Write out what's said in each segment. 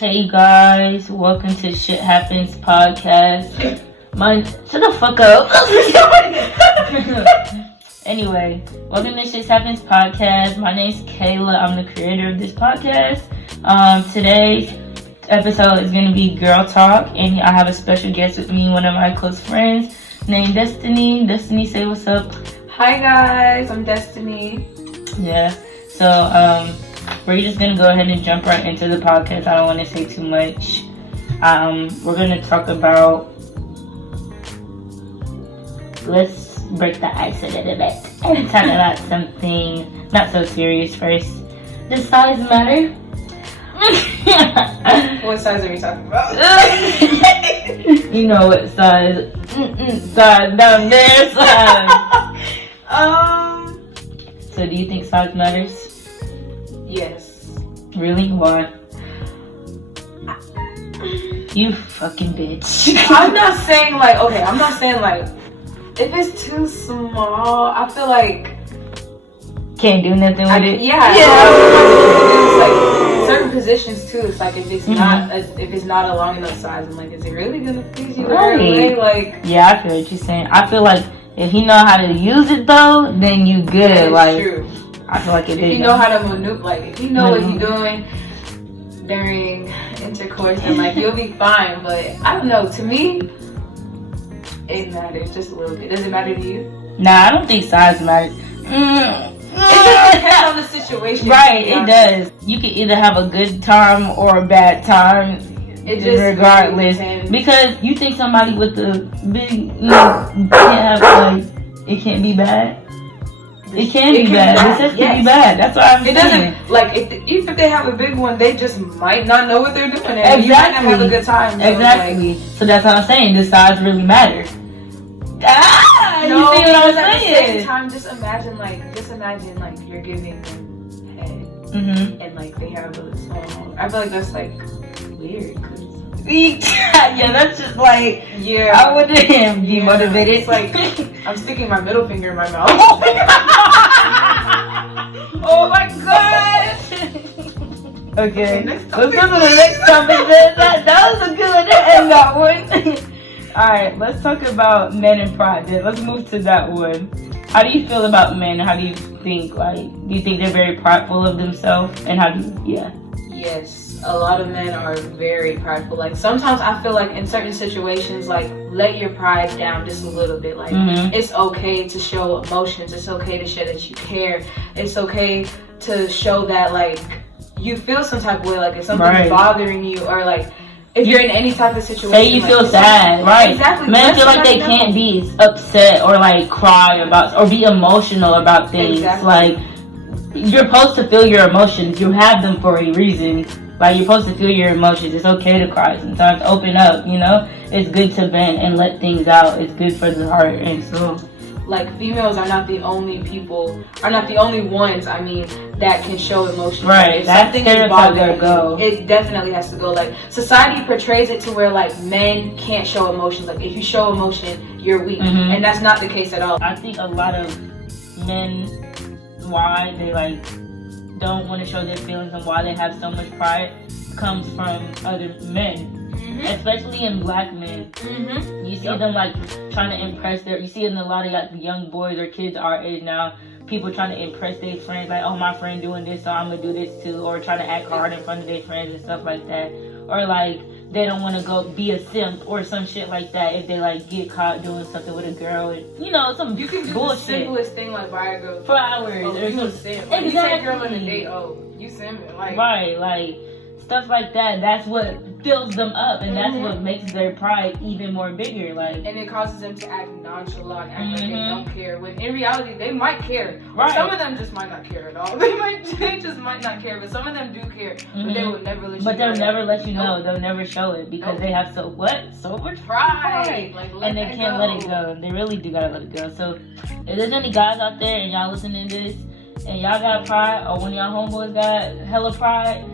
Hey guys, welcome to Shit Happens Podcast. Shut the fuck up. Anyway, welcome to Shit Happens Podcast. My name's Kayla. I'm the creator of this podcast. Today's episode is going to be Girl Talk, and I have a special guest with me, one of my close friends named Destiny. Destiny, say what's up. Hi guys, I'm Destiny. Yeah, so we're just going to go ahead and jump right into the podcast. I don't want to say too much. We're going to talk about, let's break the ice a little bit and talk about something not so serious first. Does size matter? What size are we talking about? You know what size. Size down there, size. So do you think size matters? Yes. Really? Why? You fucking bitch. I'm not saying if it's too small, I feel like can't do nothing with it. Yeah. It's like certain positions too. It's like if it's not a long enough size, I'm like, is it really gonna please you? Right. Like, yeah, I feel what you're saying. I feel like if he know how to use it though, then you good. That's like true. I feel like if you know how to maneuver, like if you know what you're doing during intercourse, then like you'll be fine. But I don't know. To me, it matters just a little bit. Does it matter to you? Nah, I don't think size matters. It just depends on the situation. Right, it does. You can either have a good time or a bad time. It just regardless, because you think somebody with a big can't have like it can't be bad. It can be bad. It can be bad. That's what I'm saying. It doesn't like if they have a big one, they just might not know what they're doing. Exactly. You might not have a good time. So exactly. So that's what I'm saying. Does size really matter? Ah, no, you see what I'm saying? At the same time, just imagine like you're giving them head, and like they have a small. I feel like that's like weird. Yeah, that's just like I wouldn't be motivated. It's like I'm sticking my middle finger in my mouth. Oh my god. Okay, let's go to the next topic. That was a good one to end that one. Alright, let's talk about men and pride. Let's move to that one. How do you feel about men? How do you think, do you think they're very prideful of themselves? And how do you, Yes, a lot of men are very prideful. Like sometimes I feel like in certain situations, like let your pride down just a little bit. Like it's okay to show emotions. It's okay to show that you care. It's okay to show that like you feel some type of way. Like if something's bothering you, or like if you're in any type of situation, say you feel sad, right? Exactly. Men feel like they can't be upset or like cry about or be emotional about things. Exactly. Like you're supposed to feel your emotions. You have them for a reason. Like you're supposed to feel your emotions. It's okay to cry sometimes. Open up, you know. It's good to vent and let things out. It's good for the heart and soul. Like females are not the only ones. I mean, that can show emotion. Right. That stereotype gotta go. It definitely has to go. Like society portrays it to where like men can't show emotions. Like if you show emotion, you're weak, and that's not the case at all. I think a lot of men, why they like don't want to show their feelings and why they have so much pride comes from other men. Especially in black men. You see them like trying to impress you see in a lot of like young boys or kids our age now, people trying to impress their friends, like, oh, my friend doing this, so I'm gonna do this too, or trying to act hard in front of their friends and stuff like that, or like they don't want to go be a simp or some shit like that if they like get caught doing something with a girl, and you know, some you can do bullshit. The simplest thing like buy a girl flowers or you a simp. Like, you take a girl on a date, you simping, like right, like stuff like that. That's what fills them up, and that's what makes their pride even more bigger. Like, and it causes them to act nonchalant, act like they don't care. When in reality, they might care. Right. Some of them just might not care at all. They just might not care. But some of them do care. But they will never let you know. But they'll never let you know. They'll never show it because they have so much pride, like, and they can't let it go. They really do gotta let it go. So, if there's any guys out there and y'all listening to this, and y'all got pride, or one of y'all homeboys got hella pride,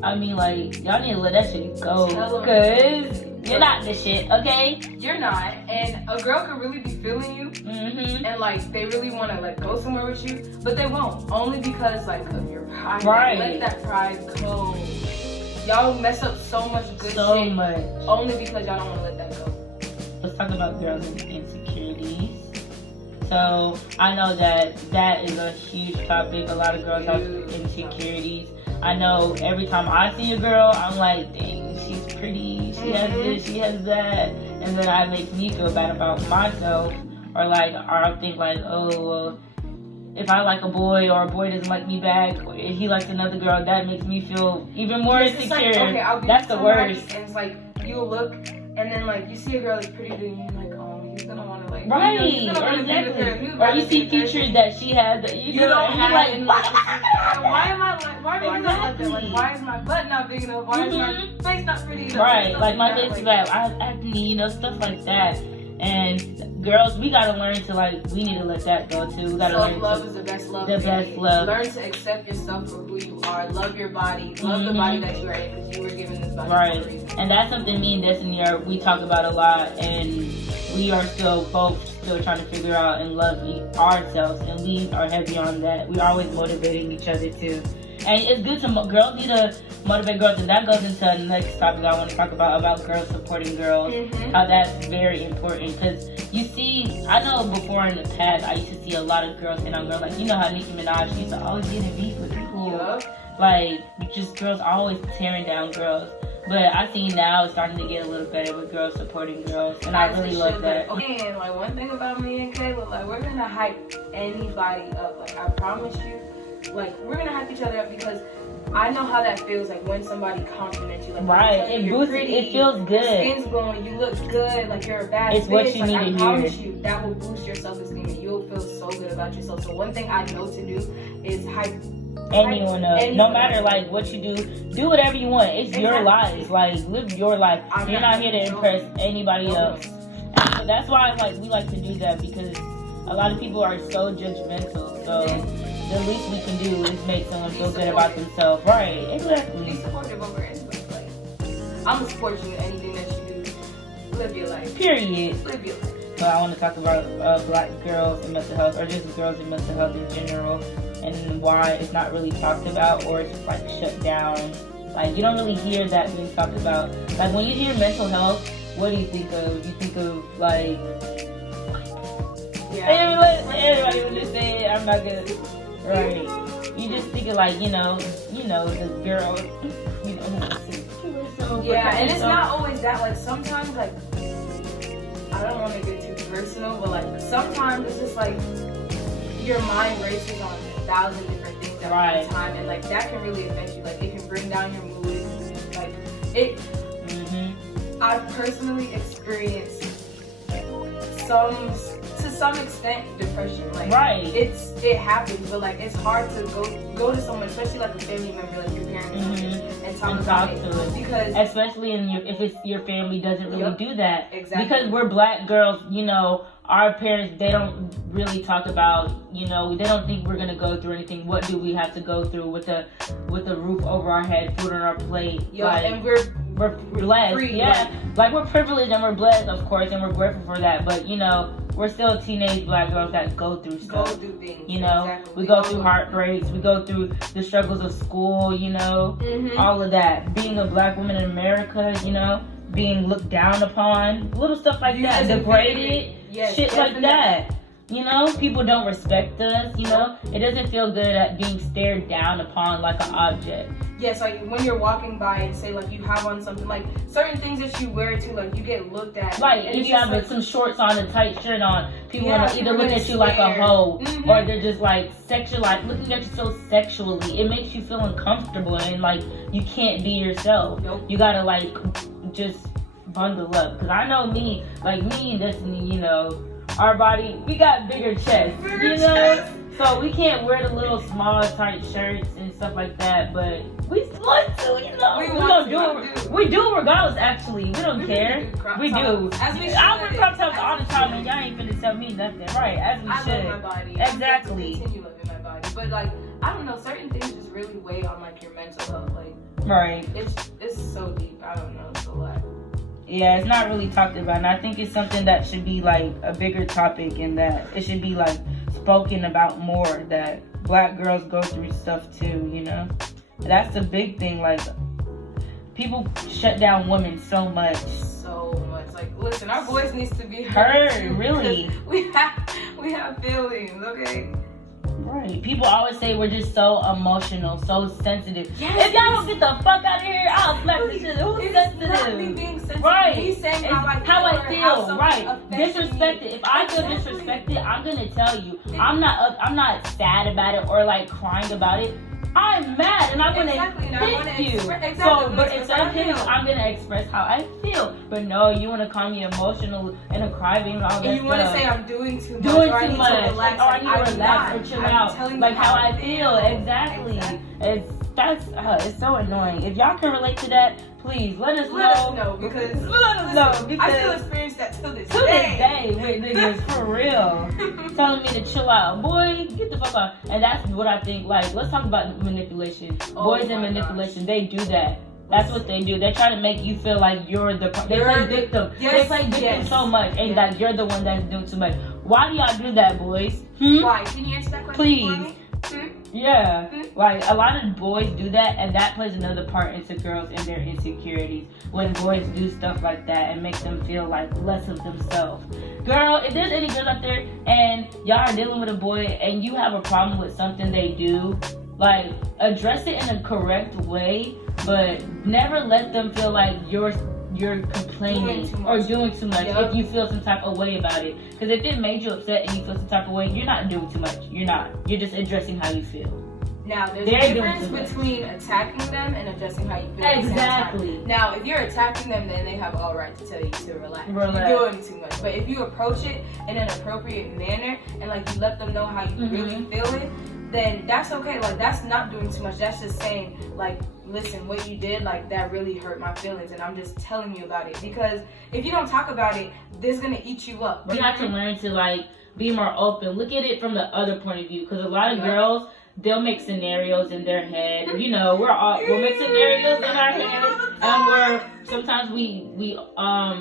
I mean, like, y'all need to let that shit go, because you're not the shit, okay? You're not, and a girl could really be feeling you, and, like, they really want to, like, go somewhere with you, but they won't, only because, like, of your pride. Right. Let that pride go. Y'all mess up so much good So shit. much. Only because y'all don't want to let that go. Let's talk about girls and insecurities. So I know that is a huge topic. A lot of girls have insecurities. I know every time I see a girl, I'm like, dang, she's pretty, she has this, she has that. And then that makes me feel bad about myself. Or I'll think like, oh, well, if I like a boy or a boy doesn't like me back, or if he likes another girl, that makes me feel even more insecure. Like, okay, I'll be that's the worst. And it's like, you look, and then like, you see a girl that's pretty good, and you're like, oh, he's gonna want to like, right, he's gonna wanna exactly. be with her. Or you see features that she has that you don't have. Why am I like, why am I like that? Like, why is my butt not big enough? Why is my face not pretty enough? Right, like my face is bad. I have acne, stuff like that. And girls, we gotta learn to we need to let that go too. We gotta self-love is the best love. The best love. Learn to accept yourself for who you are. Love your body. Love the body that you are in because you were given this body for a reason. And that's something me and Destiny we talk about a lot, and we are still trying to figure out and love ourselves, and we are heavy on that. We're always motivating each other too. And it's good to girls need to motivate girls, and that goes into the next topic I want to talk about girls supporting girls. How that's very important, because you see, I know before in the past I used to see a lot of girls hit on girls, like how Nicki Minaj, she used to always get in beef with people, just girls always tearing down girls. But I see now it's starting to get a little better with girls supporting girls, and I really love that. And one thing about me and Kayla, we're gonna hype anybody up. I promise you. We're gonna hype each other up because I know how that feels. When somebody compliments you, it boosts. Pretty, it feels good. Your skin's glowing. You look good. You're a bad bitch. It's what you need to hear. I promise you, that will boost your self-esteem, and you'll feel so good about yourself. So one thing I know to do is hype anyone up. No matter what you do whatever you want. It's your life. Live your life. You're not here to impress anybody else. And so that's why we like to do that, because a lot of people are so judgmental. So the least we can do is make someone feel good about themselves. Right, exactly. Be supportive over anybody. I'm gonna support you in anything that you do. Live your life. Period. Live your life. So I want to talk about black girls and mental health, or just girls and mental health in general, and why it's not really talked about, or it's shut down. You don't really hear that being talked about. When you hear mental health, what do you think of? You think of everybody would just say it. I'm not gonna. Right. You just think of the girl, Yeah, and it's not always that. Sometimes I don't want to get too personal, but sometimes it's just your mind races on 1,000 different things at one time, and that can really affect you. It can bring down your mood. I've personally experienced to some extent depression. It happens, but it's hard to go to someone, especially a family member, your parents, and talk to it, because especially if it's your family doesn't really do that. Exactly. Because we're black girls, our parents, they don't really talk about, they don't think we're gonna go through anything. What do we have to go through with the roof over our head, food on our plate? And we're blessed. Free, we're privileged and we're blessed, of course, and we're grateful for that. But we're still teenage black girls that go through stuff. Go through things. Exactly. We go through heartbreaks. We go through the struggles of school. All of that. Being a black woman in America, being looked down upon, little stuff like that, degraded, shit like that. People don't respect us. It doesn't feel good at being stared down upon like an object. Yes, when you're walking by and say you have on something, certain things that you wear too, you get looked at. If you have some shorts on, a tight shirt on, people want to either look at you like a hoe, or they're just sexual, looking at you so sexually. It makes you feel uncomfortable, and you can't be yourself. Nope. You gotta just bundle up. Because I know me and Destiny, our body, we got bigger chests, so we can't wear the little small tight shirts and stuff like that, but we want to, we do it regardless. Actually, we don't care. We do. As we should. I wear crop tops all the time, and y'all ain't finna tell me nothing, right? As we should. I love my body. Exactly. I continue loving my body, but I don't know, certain things just really weigh on your mental health. Right. It's so deep. I don't know. It's a lot. Yeah, it's not really talked about, and I think it's something that should be a bigger topic, and that it should be spoken about more, that black girls go through stuff too, That's the big thing. People shut down women so much. So much. Like, listen, our voice needs to be heard. Really. We have feelings, okay? Right. People always say we're just so emotional, so sensitive. Yes, if y'all don't get the fuck out of here, I'll slap this shit. Who's sensitive? Not me being sensitive. Right. Me saying how I feel. Right. Disrespected. If I feel disrespected, I'm gonna tell you. I'm not sad about it or like crying about it. I'm mad and I'm gonna hit you. So, but instead of hitting you, I'm gonna express how I feel. But no, you wanna call me emotional and a crybaby and all that stuff. And you wanna say I'm doing too much. Doing or too much. Or I need to relax or chill out. Like how I feel. Exactly. It's so annoying. If y'all can relate to that, please let us know. Because I still experience that to this day. To this day with niggas for real. Telling me to chill out. Boy, get the fuck out. And that's what I think. Like, let's talk about manipulation. Boys and manipulation, they do that. That's what they do. They try to make you feel like you're the they play victim. They play victim so much and that you're the one that's doing too much. Why do y'all do that, boys? Why? Can you answer that question Please. for me? Yeah, like a lot of boys do that, and that plays another part into girls and their insecurities when boys do stuff like that and make them feel like less of themselves. Girl, if there's any girls out there and y'all are dealing with a boy and you have a problem with something they do, like address it in a correct way, but never let them feel like you're complaining or doing too much if you feel some type of way about it. Because if it made you upset and you feel some type of way, you're not doing too much. You're not. You're just addressing how you feel. Now, there's a difference between attacking them and addressing how you feel. Exactly. Now, if you're attacking them, then they have all right to tell you to relax. You're doing too much. But if you approach it in an appropriate manner and like you let them know how you really feel it, then that's okay. Like, that's not doing too much. That's just saying, like, listen, what you did, like, that really hurt my feelings, and I'm just telling you about it. Because if you don't talk about it, this is gonna eat you up. You have to learn to, like, be more open. Look at it from the other point of view. Because a lot of girls, they'll make scenarios in their head. You know, we'll make scenarios in our head, and sometimes we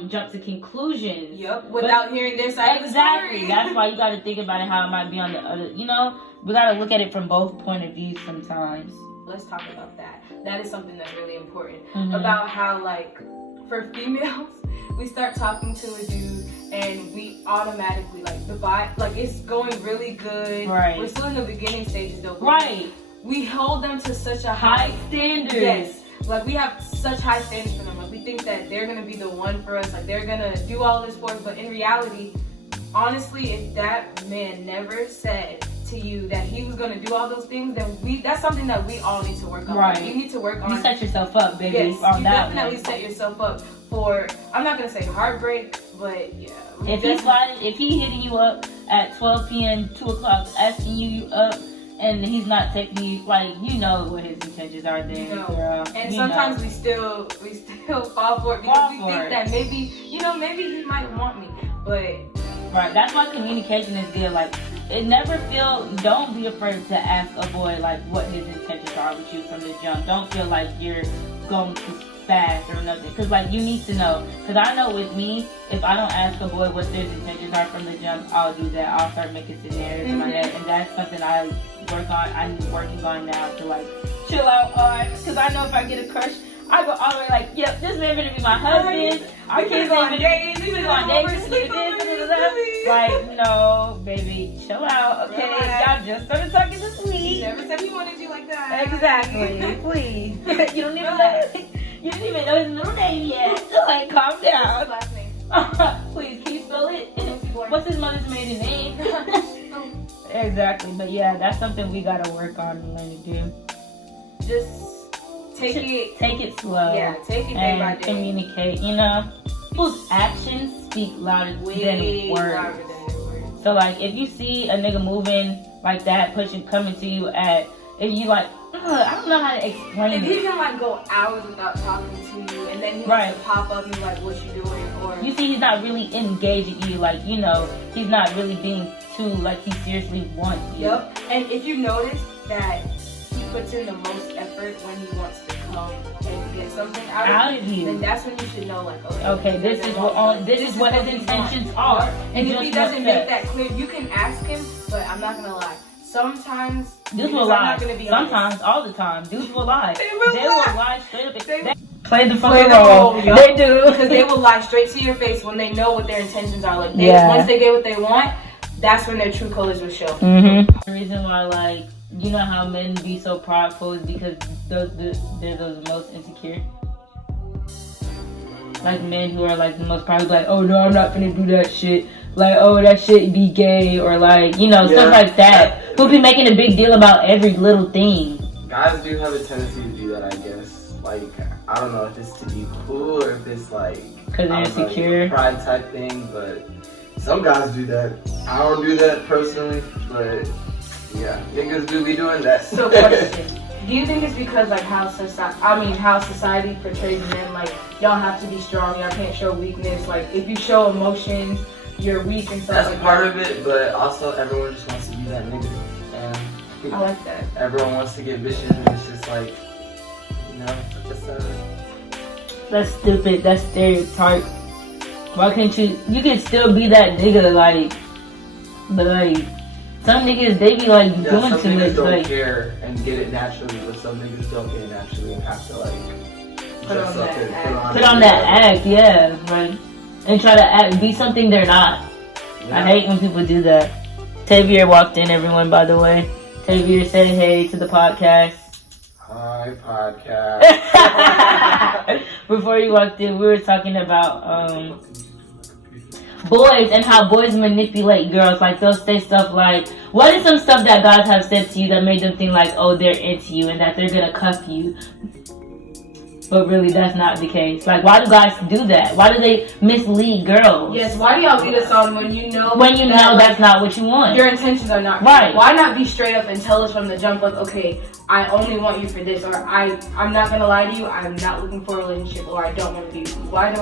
jump to conclusions. Without hearing their side of the story. Exactly. That's why you got to think about it how it might be on the other. You know, we got to look at it from both point of views sometimes. Let's talk about that. That is something that's really important. About how, like, for females, we start talking to a dude and we automatically, like, the vibe, like, it's going really good. Right. We're still in the beginning stages, though. Right. We hold them to such a high standard. Yes. Like, we have such high standards for them. Like, we think that they're going to be the one for us. Like, they're going to do all this for us. But in reality, honestly, if that man never said to you that he was going to do all those things, then that's something that we all need to work on. Right. You need to work on. You set yourself up, baby. Yes, on you that definitely set yourself up for, I'm not going to say heartbreak, but yeah. If he hitting you up at 12 p.m., 2 o'clock, asking you up, and he's not texting you, like, you know what his intentions are there, girl. And sometimes we still fall for it because we think that maybe he might want me, but. Right, that's why communication is good. Like, don't be afraid to ask a boy, like, what his intentions are with you from the jump. Don't feel like you're going to fast or nothing. Because, like, you need to know. Because I know with me, if I don't ask a boy what his intentions are from the jump, I'll do that. I'll start making scenarios in my head. And that's something I'm working on now to, like, chill out on. Because I know if I get a crush, I go all the way like, yep, this man gonna be my husband. Our kids gonna go on dates. We gonna go on dates. Like, no, baby, chill out, okay? Y'all just started talking this week. Never said he wanted you like that. Exactly. Please. You don't even know his middle name yet. Like, calm down. What's his last name? Please, can you spell it? What's his mother's maiden name? Exactly. But yeah, that's something we gotta work on and learn to do. Just take it slow. Yeah, take it day by day. Communicate, you know. People's actions speak louder than words. So, like, if you see a nigga moving like that, coming to you if you like, I don't know how to explain it. If he can, like, go hours without talking to you, and then he wants to pop up and be like, what you doing? Or you see he's not really engaging you, like, you know, he's not really being too, like, he seriously wants you. Yep. And if you notice that he puts in the most effort when he wants to come and get something out of you, then that's when you should know, like, okay, this is what his intentions are. And if he doesn't make that clear, you can ask him, but I'm not gonna lie, sometimes dudes will lie. Sometimes, all the time, dudes will lie. They will lie straight up. They play the fucking role. They do, because they will lie straight to your face when they know what their intentions are. Like once they get what they want, that's when their true colors will show. The reason why, like, you know how men be so prideful is because they're those most insecure. Like men who are like the most prideful, like, oh no, I'm not gonna do that shit. Like, oh, that shit be gay, or like, you know, stuff like that. Who be making a big deal about every little thing. Guys do have a tendency to do that, I guess. Like, I don't know if it's to be cool or if it's like, because they're insecure, like, pride type thing, but some guys do that. I don't do that personally, but yeah, niggas do be doing that. So question, do you think it's because like how society portrays men, like y'all have to be strong, y'all can't show weakness, like if you show emotions, you're weak and stuff? That's like part of it, but also everyone just wants to be that nigga. And I like that. Everyone wants to get vicious, and it's just like, you know, that's stupid, that's stereotype. Why can't you can still be that nigga, like, but like, some niggas, they be like doing too much. Some niggas don't like, care and get it naturally, but some niggas don't get it naturally and have to like put on that act, yeah, right. And try to be something they're not. Yeah. I hate when people do that. Tavier walked in, everyone, by the way. Tavier said hey to the podcast. Hi, podcast. Before you walked in, we were talking about boys and how boys manipulate girls. Like, they'll say stuff like, what is some stuff that guys have said to you that made them think like, oh, they're into you and that they're gonna cuff you? But really, that's not the case. Like, why do guys do that? Why do they mislead girls? Yes, why do y'all lead us on when you know that's not what you want? Your intentions are not right. Why not be straight up and tell us from the jump, like, okay, I only want you for this, or I'm not gonna lie to you, I'm not looking for a relationship, or I don't want to be with you. Why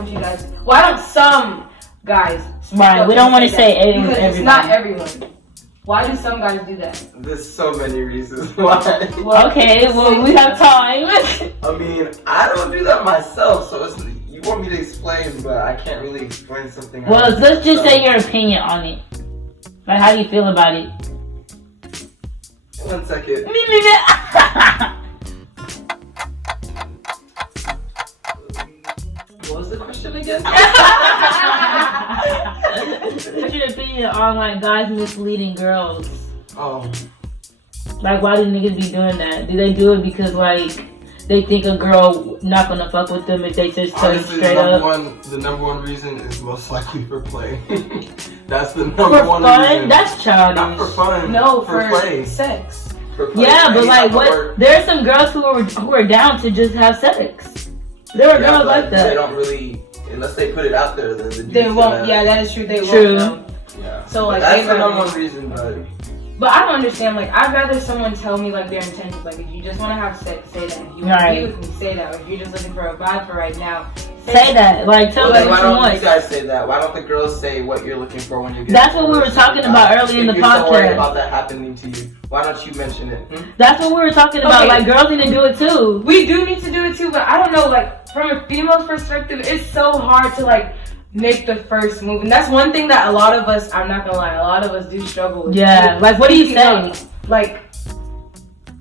don't some guys right, we don't want to say everyone. Because it's not everyone. Why do some guys do that? There's so many reasons why. Okay, well, we have time. I mean, I don't do that myself, so you want me to explain, but I can't really explain something. Well, let's just say your opinion on it. Like, how do you feel about it? 1 second. What was the question again? What's your opinion on like guys misleading girls? Oh. Like, why do niggas be doing that? Do they do it because like they think a girl not gonna fuck with them if they just tell you straight up? The number one reason is most likely for play. That's the number one reason. That's childish. Not for fun. No, for play. Sex. For play. Yeah, but like what? There are some girls who are down to just have sex. There are girls like that. They don't really, unless they put it out there, then they won't. Yeah, that is true. They won't know. Yeah. So like that's the number one reason, But I don't understand. Like, I'd rather someone tell me like their intentions. Like, if you just want to have sex, say that. If you want to be with me, say that. If you're just looking for a vibe for right now, say that. Like, tell me what you want. Why don't you guys say that? Why don't the girls say what you're looking for when you get? That's what we were talking about earlier in the podcast. If you're so worried about that happening to you, why don't you mention it? That's what we were talking about. Okay. Like, girls need to do it too. We do need to do it too, but I don't know. Like, from a female's perspective, it's so hard to like make the first move, and that's one thing that a lot of us, I'm not gonna lie, a lot of us do struggle with. Yeah, like, what do you say? Like,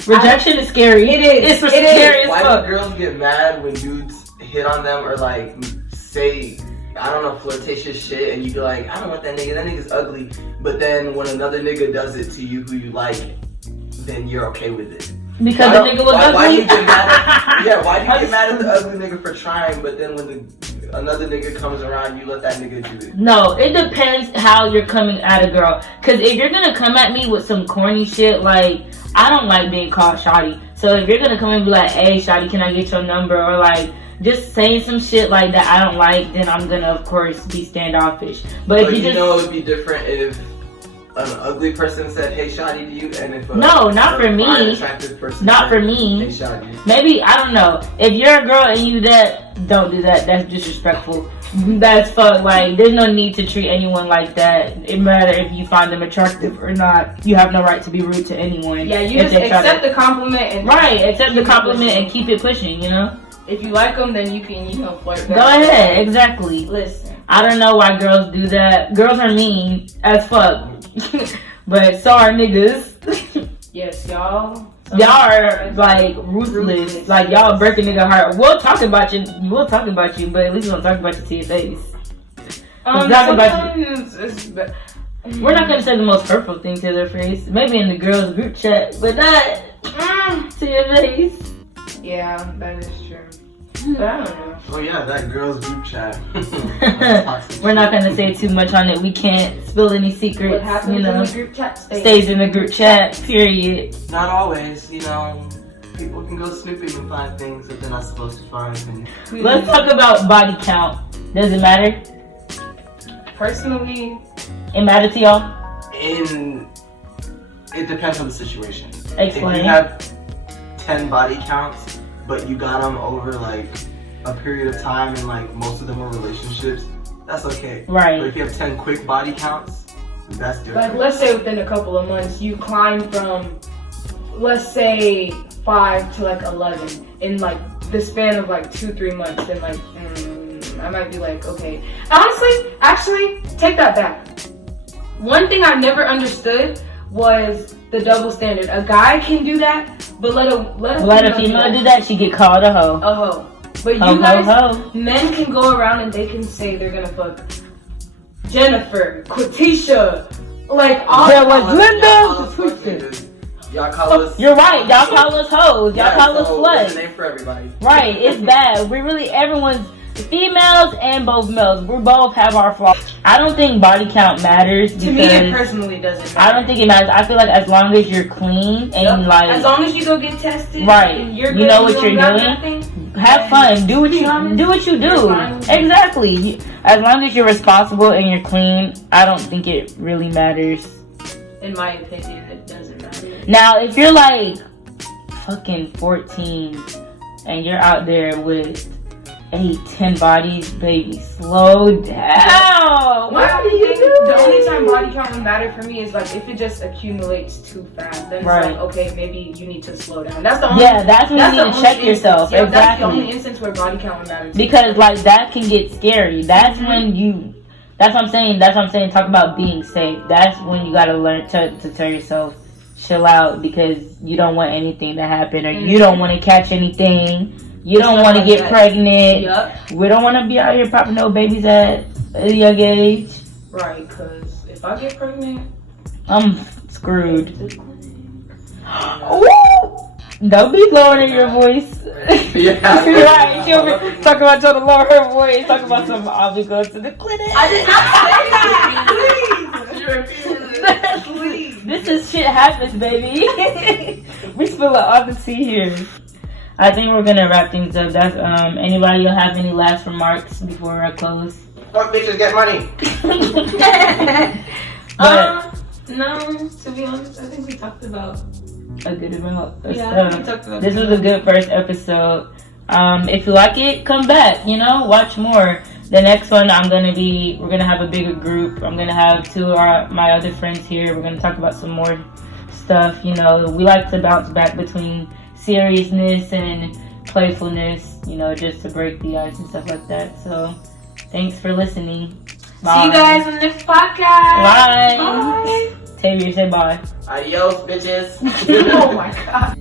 rejection is scary. It is. It's scary as fuck. Why do girls get mad when dudes hit on them or like say, I don't know, flirtatious shit, and you be like, I don't want that nigga's ugly, but then when another nigga does it to you who you like, then you're okay with it? Because the nigga was ugly? Why do you get mad at, why do you get mad at the ugly nigga for trying, but then when another nigga comes around, you let that nigga do it? No, it depends how you're coming at a girl. Because if you're going to come at me with some corny shit, like, I don't like being called shawty. So if you're going to come and be like, hey, shawty, can I get your number? Or like, just saying some shit like that I don't like, then I'm going to, of course, be standoffish. But if you know it would be different if an ugly person said, hey, shawty, to you, and if not for me. Attractive person not said, for me. Hey, shawty. Maybe, I don't know. If you're a girl and you don't do that. That's disrespectful. That's fuck. Like, there's no need to treat anyone like that. It matter if you find them attractive or not. You have no right to be rude to anyone. Yeah, you just accept the compliment and accept the compliment and keep it pushing. You know. If you like them, then you can flirt. Go ahead. Exactly. Listen. I don't know why girls do that. Girls are mean as fuck. But so are niggas. Yes, y'all. Y'all are like ruthless. Like y'all break a nigga heart. We'll talk about you, but at least we don't talk about you to your face. We're not gonna say the most hurtful thing to their face. Maybe in the girls' group chat, but not to your face. Yeah, that is true. But I don't know. Oh yeah, that girls' group chat. We're not gonna say too much on it. We can't spill any secrets. What happens you know, in the group chat stays in the group chat. Period. Not always, you know. People can go snooping and find things that they're not supposed to find. And Let's talk about body count. Does it matter? Personally, it matter to y'all? It depends on the situation. Explain. If you have 10 body counts, but you got them over like a period of time and like most of them are relationships, that's okay. Right. But if you have 10 quick body counts, that's different. like let's say within a couple of months you climb from, let's say 5 to like 11 in like the span of like 2-3 months, then like I might be like, okay. Honestly, actually, take that back. One thing I never understood was the double standard. A guy can do that, but let a female do that, she get called a hoe. A hoe. But you guys, men can go around and they can say they're gonna fuck Jennifer, Quatisha, like all. There was Linda. Y'all call us. You're right. Y'all call us hoes. Y'all call us sluts. It's a name for everybody. Right. It's bad. Everyone's females and both males. We both have our flaws. I don't think body count matters. To me, it personally doesn't matter. I don't think it matters. I feel like as long as you're clean and like, as long as you go get tested, right? And you're good, you know what you're doing. Nothing, have fun. Do what you do. Exactly. As long as you're responsible and you're clean, I don't think it really matters. In my opinion, it doesn't matter. Now, if you're like fucking 14 and you're out there with 8-10 bodies, baby, slow down. What do you do? The only time body count would matter for me is like if it just accumulates too fast. Then it's like, okay, maybe you need to slow down. That's the only. Yeah, that's when you need to check yourself. Yeah, exactly. That's the only instance where body count would matter. Because like that can get scary. That's when you. That's what I'm saying. Talk about being safe. That's when you gotta learn to tell yourself, chill out, because you don't want anything to happen, or you don't want to catch anything. You don't want to get pregnant. Yep. We don't want to be out here popping no babies at a young age. Right, because if I get pregnant, I'm screwed. Ooh! Don't be lowering your voice. Yeah. You're right. She'll be talking about trying to lower her voice. Talking about some, I'll be going to the clinic. I did not say that. Please. You're repeating that. Please. This is shit happens, baby. We spill all the tea here. I think we're gonna wrap things up. That's anybody have any last remarks before I close? Fuck bitches, get money. No, to be honest, I think we talked about a good amount of stuff. We talked about this was a good first episode. If you like it, come back, watch more. The next one we're gonna have a bigger group. I'm gonna have 2 of my other friends here. We're gonna talk about some more stuff. We like to bounce back between seriousness and playfulness, just to break the ice and stuff like that. So thanks for listening. Bye. See you guys on the next podcast. Bye. Bye. Tavia, say bye. Adios, bitches. Oh my god.